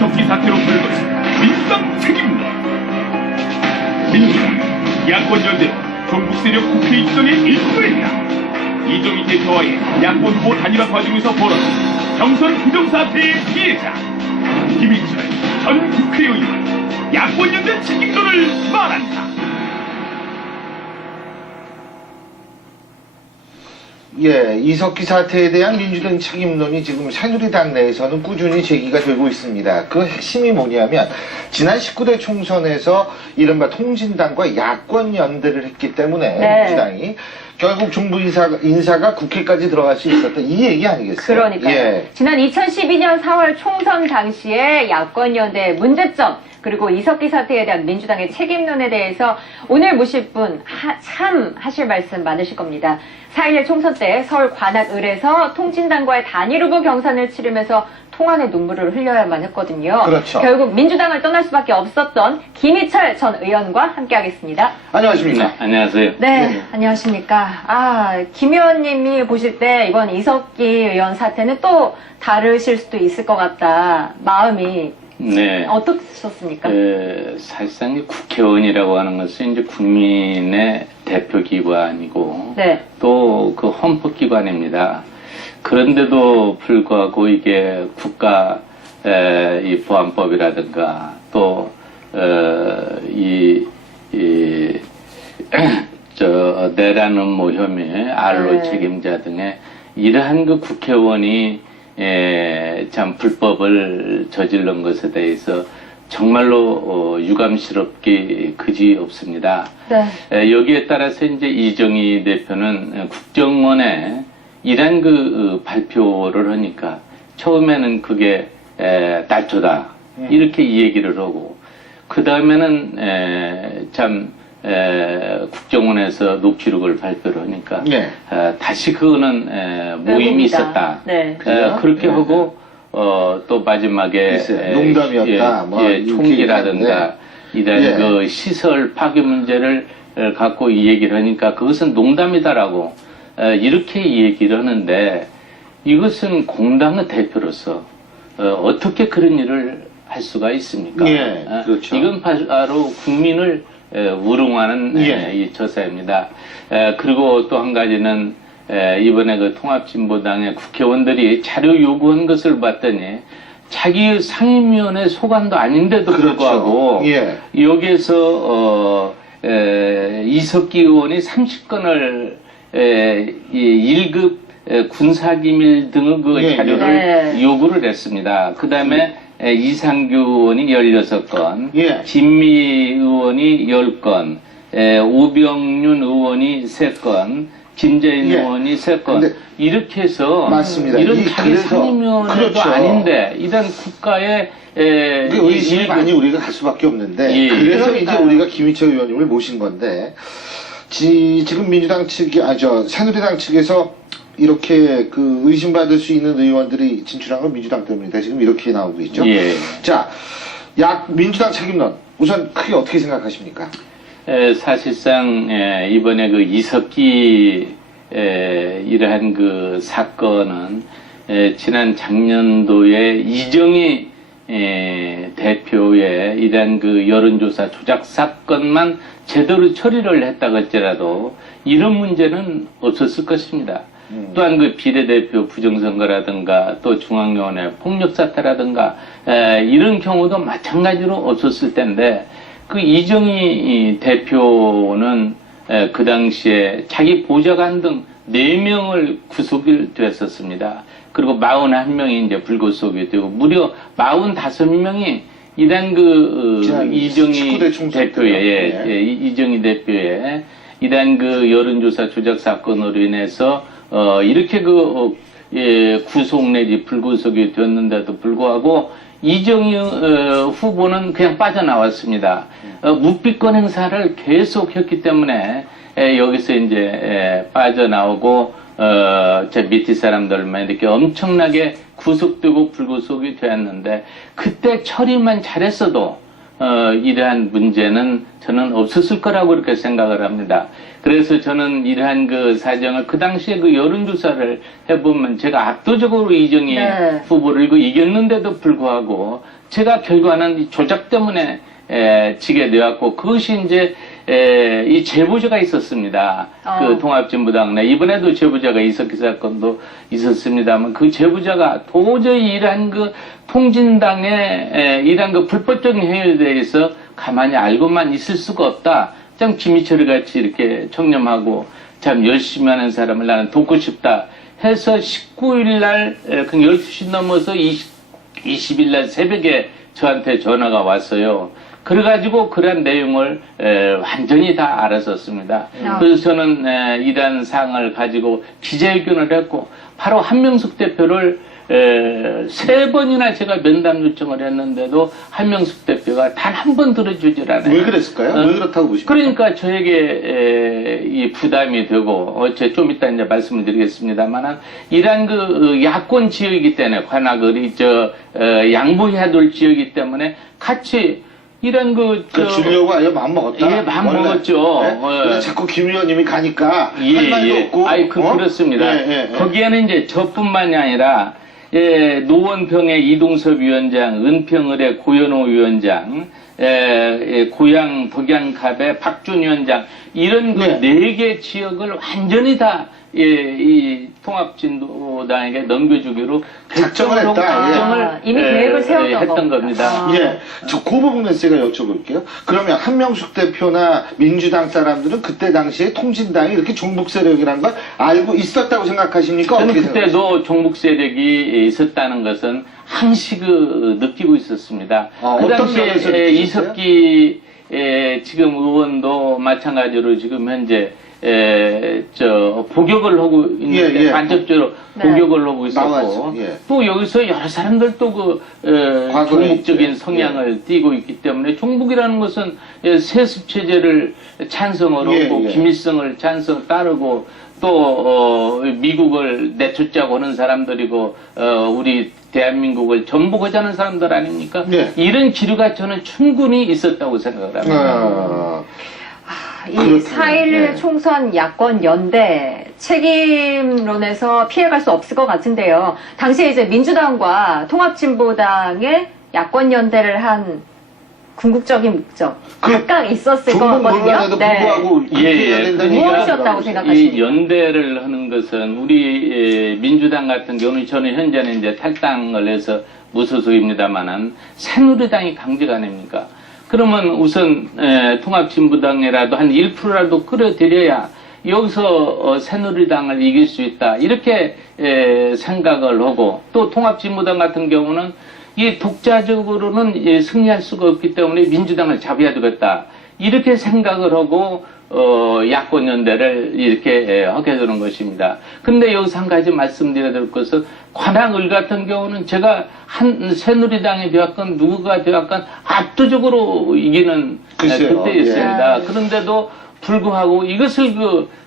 이석기 사태로 불거진 민주당 책임론. 민주당 야권연대로 전국 세력 국회 입장에 일조했다. 이정희 대표와의 야권 후보 단일화 과정에서 벌어진 경선 부정사태의 피해자 김인철 전 국회의원 야권연대 책임론을 말한다. 예, 이석기 사태에 대한 민주당 책임론이 지금 새누리당 내에서는 꾸준히 제기가 되고 있습니다. 그 핵심이 뭐냐면 지난 19대 총선에서 이른바 통진당과 야권 연대를 했기 때문에 민주당이 결국 정부 인사가 국회까지 들어갈 수 있었다, 이 얘기 아니겠어요? 그러니까요. 예. 지난 2012년 4월 총선 당시에 야권 연대의 문제점, 그리고 이석기 사태에 대한 민주당의 책임론에 대해서 오늘 모실 분 참 하실 말씀 많으실 겁니다. 4.11 총선 때 서울 관악을에서 통진당과의 단일 후보 경선을 치르면서 통안의 눈물을 흘려야만 했거든요. 그렇죠. 결국 민주당을 떠날 수밖에 없었던 김희철 전 의원과 함께하겠습니다. 안녕하십니까? 네, 안녕하세요. 네, 안녕하십니까. 김 의원님이 보실 때 이번 이석기 의원 사태는 또 다르실 수도 있을 것 같다. 마음이 네. 어떠셨습니까? 사실상 이 국회의원이라고 하는 것은 이제 국민의 대표기관이고 네. 또 그 헌법기관입니다. 그런데도 불구하고 이게 국가 이 보안법이라든가 또 내라는 뭐 혐의, 알로 책임자 등의 이러한 그 국회의원이 참 불법을 저지른 것에 대해서 정말로 유감스럽게 그지 없습니다. 네. 여기에 따라서 이제 이정희 대표는 국정원에 이런 그 발표를 하니까 처음에는 그게 날조다 이렇게 이 얘기를 하고 그 다음에는 참 국정원에서 녹취록을 발표를 하니까 다시 그거는 모임이 있었다. 네. 그렇게 하고 또 마지막에 농담이었다. 총기라든가 이런 그 시설 파괴 문제를 갖고 이 얘기를 하니까 그것은 농담이다라고 이렇게 이 얘기를 하는데 이것은 공당의 대표로서 어떻게 그런 일을 할 수가 있습니까? 그렇죠. 이건 바로 국민을 우롱하는 이 처사입니다. 그리고 또 한 가지는 이번에 그 통합진보당의 국회의원들이 자료 요구한 것을 봤더니 자기 상임위원회 소관도 아닌데도 불구하고 여기에서 이석기 의원이 30건을 1급 군사기밀 등의 그 자료를 요구를 했습니다. 그 다음에 이상규 의원이 16건, 진미 의원이 10건, 오병윤 의원이 3건, 김재인 의원이 3건, 이렇게 해서 맞습니다. 이런 자기 상임위원회도 아닌데 이런 국가의 의심이 많이 우리가 할 수밖에 없는데 그래서 이제 우리가 김희철 의원님을 모신 건데 지금 민주당 측이 새누리당 측에서 이렇게 그 의심받을 수 있는 의원들이 진출한 건 민주당 때문이다. 지금 이렇게 나오고 있죠. 자, 민주당 책임론 우선 크게 어떻게 생각하십니까? 사실상 이번에 그 이석기 이러한 그 사건은 지난 작년도에 이정희 대표의 이러한 그 여론조사 조작 사건만 제대로 처리를 했다고 할지라도 이런 문제는 없었을 것입니다. 또한 그 비례대표 부정선거라든가 또 중앙위원회 폭력사태라든가 이런 경우도 마찬가지로 없었을 텐데 그 이정희 대표는 그 당시에 자기 보좌관 등 4명을 구속이 됐었습니다. 그리고 41명이 이제 불구속이 되고 무려 45명이 이런 그 이정희 대표의 이정희 대표의 이런 그 여론조사 조작 사건으로 인해서 이렇게 그 구속 내지 불구속이 되었는데도 불구하고 이정희 후보는 그냥 빠져나왔습니다. 묵비권 행사를 계속 했기 때문에 여기서 이제 빠져나오고 제 밑에 사람들만 이렇게 엄청나게 구속되고 불구속이 되었는데 그때 처리만 잘했어도 이러한 문제는 저는 없었을 거라고 그렇게 생각을 합니다. 그래서 저는 이러한 그 사정을 그 당시에 그 여론조사를 해보면 제가 압도적으로 이정희 네. 후보를 이겼는데도 불구하고 제가 결과는 이 조작 때문에 지게 되었고 그것이 이제 이 제보자가 있었습니다. 그 통합진보당 내 이번에도 제보자가 이석기 사건도 있었습니다만 그 제보자가 도저히 이러한 그 통진당의 이러한 그 불법적인 행위에 대해서 가만히 알고만 있을 수가 없다. 참 김희철이 같이 이렇게 청렴하고 참 열심히 하는 사람을 나는 돕고 싶다 해서 19일 날 그 12시 넘어서 20일 날 새벽에 저한테 전화가 왔어요. 그래가지고 그런 내용을 완전히 다 알았었습니다. 그래서 저는 이러한 사항을 가지고 기자회견을 했고 바로 한명숙 대표를 3번이나 제가 면담 요청을 했는데도 한명숙 대표가 단 한 번 들어주질 않아요. 왜 그랬을까요? 왜 그렇다고 보십니까? 그러니까 저에게 이 부담이 되고 제가 좀 이따 이제 말씀을 드리겠습니다만 이러한 그 야권 지역이기 때문에 관악을이 양보해야 될 지역이기 때문에 같이 이런 주려고 아예 마음 먹었다. 예, 마음 먹었죠. 네? 근데 자꾸 김 의원님이 가니까 예, 할 말도 예. 없고. 아이, 그렇습니다. 거기에는 이제 저뿐만이 아니라 노원평의 이동섭 위원장, 은평을의 고현호 위원장, 고양 덕양갑의 박준 위원장 이런 그 4개 지역을 완전히 다 이 통합진보당에게 넘겨주기로 작정을 결정을 하고 했다. 작정을 이미 계획을 세웠던 했던 겁니다. 예, 저 그 부분에 제가 여쭤볼게요. 그러면 한명숙 대표나 민주당 사람들은 그때 당시에 통진당이 이렇게 종북 세력이라는 걸 알고 있었다고 생각하십니까? 저는 어떻게 그때도 종북 세력이 있었다는 것은 항시 느끼고 있었습니다. 그 어떤 당시에 면에서 느끼셨어요? 이석기 지금 의원도 마찬가지로 지금 현재 복역을 하고 있는데 간접적으로 복역을 하고 있었고 나와서, 또 여기서 여러 사람들 또 종북적인 성향을 띠고 있기 때문에 종북이라는 것은 세습 체제를 찬성하고 김일성을 따르고 또 미국을 내쫓자고 하는 사람들이고 우리 대한민국을 전복하자는 사람들 아닙니까? 이런 기류가 저는 충분히 있었다고 생각을 합니다. 이 4.11 총선 야권 연대 책임론에서 피해갈 수 없을 것 같은데요. 당시에 이제 민주당과 통합진보당의 야권 연대를 한 궁극적인 목적 각각 있었을 거거든요. 무엇이었다고 생각하십니까? 이 연대를 하는 것은 우리 민주당 같은 경우는 저는 현재는 이제 탈당을 해서 무소속입니다만은 새누리당이 강제가 아닙니까? 그러면 우선 통합진보당이라도 한 1%라도 끌어들여야 여기서 새누리당을 이길 수 있다. 이렇게 생각을 하고 또 통합진보당 같은 경우는 이 독자적으로는 승리할 수가 없기 때문에 민주당을 잡아야 되겠다. 이렇게 생각을 하고 야권 연대를 이렇게 하게 되는 것입니다. 근데 여기서 한 가지 말씀드려야 될 것은 관악을 같은 경우는 제가 한 새누리당이 되었건 누구가 되었건 압도적으로 이기는 그때였습니다. 그런데도 불구하고 이것을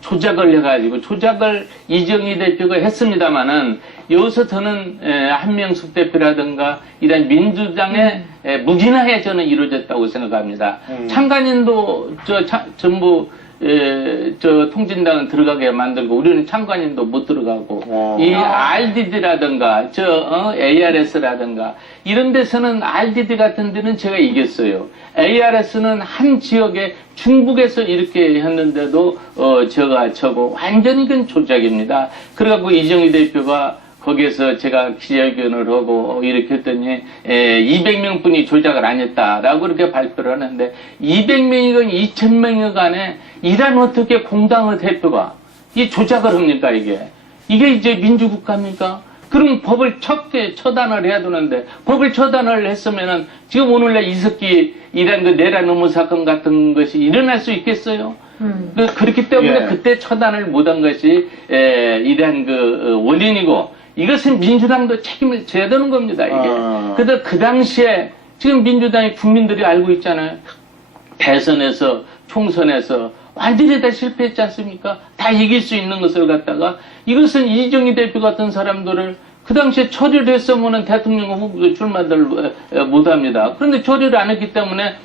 조작을 해가지고 조작을 이정희 대표가 했습니다마는 여기서 저는 한명숙 대표라든가 이런 민주당의 묵인하에 저는 이루어졌다고 생각합니다. 참관인도 전부 통진당은 들어가게 만들고 우리는 참관인도 못 들어가고 이 RDD라든가 ARS라든가 이런 데서는 RDD 같은 데는 제가 이겼어요. ARS는 한 지역에 중북에서 이렇게 했는데도 제가 저거 완전히 그건 조작입니다. 그래갖고 이정희 대표가 거기에서 제가 기자회견을 하고 이렇게 했더니 200명 분이 조작을 안 했다라고 그렇게 발표를 하는데 200명이건 2000명이건 간에 이란 어떻게 공당의 대표가 이 조작을 합니까 이게 이제 민주국가입니까? 그럼 법을 처단을 해야 되는데 법을 처단을 했으면은 지금 오늘날 이석기 이란 내란 의무 사건 같은 것이 일어날 수 있겠어요? 그렇기 때문에 그때 처단을 못한 것이 이란 원인이고 이것은 민주당도 책임을 져야 되는 겁니다, 이게. 그래서 그 당시에 지금 민주당이 국민들이 알고 있잖아요. 대선에서, 총선에서 완전히 다 실패했지 않습니까? 다 이길 수 있는 것을 갖다가 이것은 이정희 대표 같은 사람들을 그 당시에 처리를 했으면 대통령 후보 출마를 못합니다. 그런데 처리를 안 했기 때문에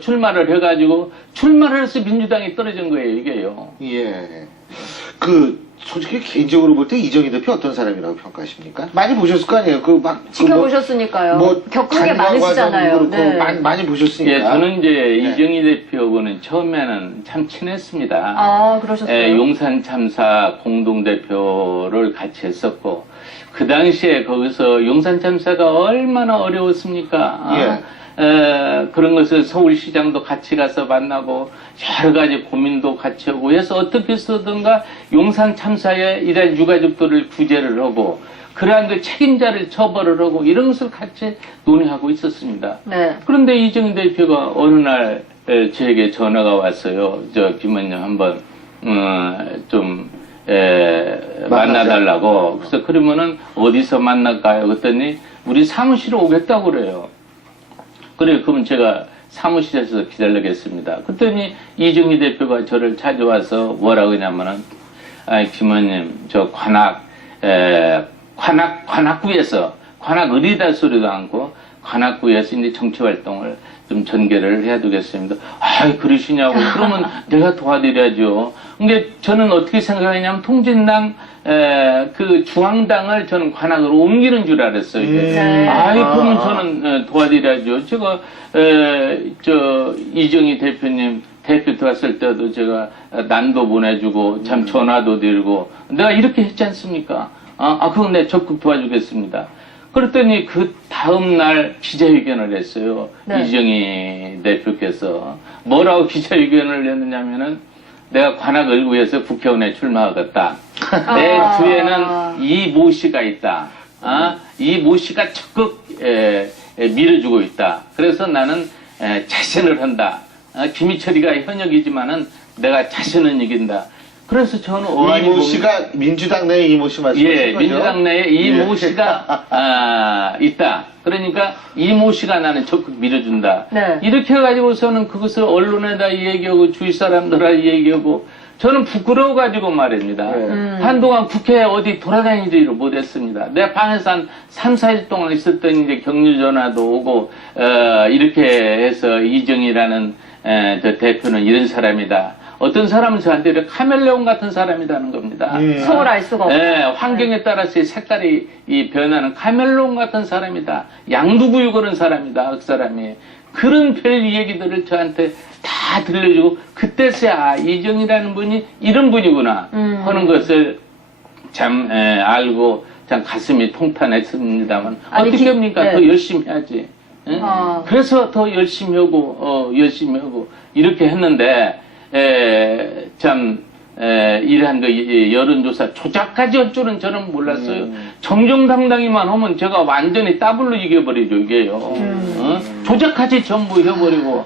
출마를 해가지고 출마를 해서 민주당이 떨어진 거예요, 이게요. 예. 솔직히 개인적으로 볼 때 이정희 대표 어떤 사람이라고 평가하십니까? 많이 보셨을 거 아니에요? 지켜보셨으니까요. 겪은 게 많으시잖아요. 네. 많이 보셨으니까. 예, 저는 이제 이정희 대표하고는 처음에는 참 친했습니다. 아, 그러셨어요? 용산 참사 공동대표를 같이 했었고, 그 당시에 거기서 용산 참사가 얼마나 어려웠습니까? 그런 것을 서울시장도 같이 가서 만나고 여러 가지 고민도 같이 하고 해서 어떻게 해서든가 용산 참사에 이런 유가족들을 구제를 하고 그러한 그 책임자를 처벌을 하고 이런 것을 같이 논의하고 있었습니다. 네. 그런데 이정희 대표가 어느 날 저에게 전화가 왔어요. 김원영 한번 만나달라고. 그래서 그러면은 어디서 만날까요? 그랬더니 우리 사무실에 오겠다고 그래요. 그래, 그러면 제가 사무실에서 기다리겠습니다. 그랬더니 이정희 대표가 저를 찾아와서 뭐라고 하냐면은, 김원님, 관악구에서, 관악 의리다 소리도 않고, 관악구에서 이제 정치활동을 좀 전개를 해야 되겠습니다. 그러시냐고. 그러면 내가 도와드려야죠. 근데 저는 어떻게 생각하냐면, 통진당, 중앙당을 저는 관악으로 옮기는 줄 알았어요. 그러면 저는 도와드려야죠. 제가, 이정희 대표님, 대표 들어왔을 때도 제가 난도 보내주고, 참 전화도 드리고, 내가 이렇게 했지 않습니까? 그건 내가 적극 도와주겠습니다. 그랬더니 그 다음날 기자회견을 했어요. 네. 이정희 대표께서. 뭐라고 기자회견을 했느냐면은, 내가 관악을 위해서 국회의원에 출마하겠다. 내 뒤에는 이 모 씨가 있다. 이 모 씨가 적극 밀어주고 있다. 그래서 나는 자신을 한다. 김희철이가 현역이지만은 내가 자신은 이긴다. 그래서 저는 이 모 씨가 민주당 내에 이 모 씨 말씀하신 거죠? 민주당 내에 이 모 씨가 있다. 그러니까 이 모 씨가 나는 적극 밀어준다. 네. 이렇게 해가지고서는 그것을 언론에다 얘기하고 주위 사람들한테 얘기하고 저는 부끄러워가지고 말입니다. 한동안 국회에 어디 돌아다니지를 못했습니다. 내 방에서 한 3, 4일 동안 있었더니 이제 격려 전화도 오고 이렇게 해서 이정희라는 저 대표는 이런 사람이다. 어떤 사람은 저한테 카멜레온 같은 사람이라는 겁니다. 속을 알 수가 없어요. 네, 환경에 따라서 색깔이 변하는 카멜레온 같은 사람이다. 양두구유 그런 사람이다. 그 사람이. 그런 별 얘기들을 저한테 다 들려주고 그때서야 이정희라는 분이 이런 분이구나 하는 것을 참 알고 참 가슴이 통탄했습니다만 어떻게 합니까? 더 열심히 해야지. 그래서 더 열심히 하고 이렇게 했는데 이러한 그 여론조사 조작까지 할 줄은 저는 몰랐어요. 정정당당히만 하면 제가 완전히 더블로 이겨버리죠, 이게요. 조작까지 전부 해버리고,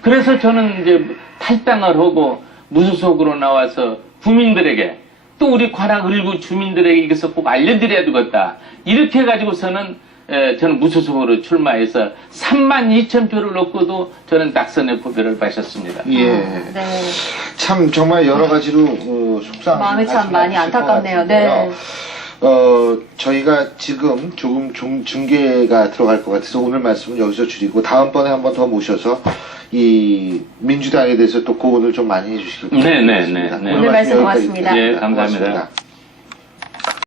그래서 저는 이제 탈당을 하고 무소속으로 나와서 국민들에게 또 우리 관악 일부 주민들에게 이것을 꼭 알려드려야 되겠다. 이렇게 해가지고서는 저는 무소속으로 출마해서 32,000표를 넣고도 저는 낙선의 포배를 마셨습니다. 네. 참 정말 여러 가지로 속상한 마음이 참 많이 안타깝네요. 네. 저희가 지금 조금 중계가 들어갈 것 같아서 오늘 말씀은 여기서 줄이고 다음번에 한 번 더 모셔서 이 민주당에 대해서 또 고언을 좀 많이 해주시길 바랍니다. 오늘 말씀 고맙습니다. 네, 감사합니다. 고맙습니다.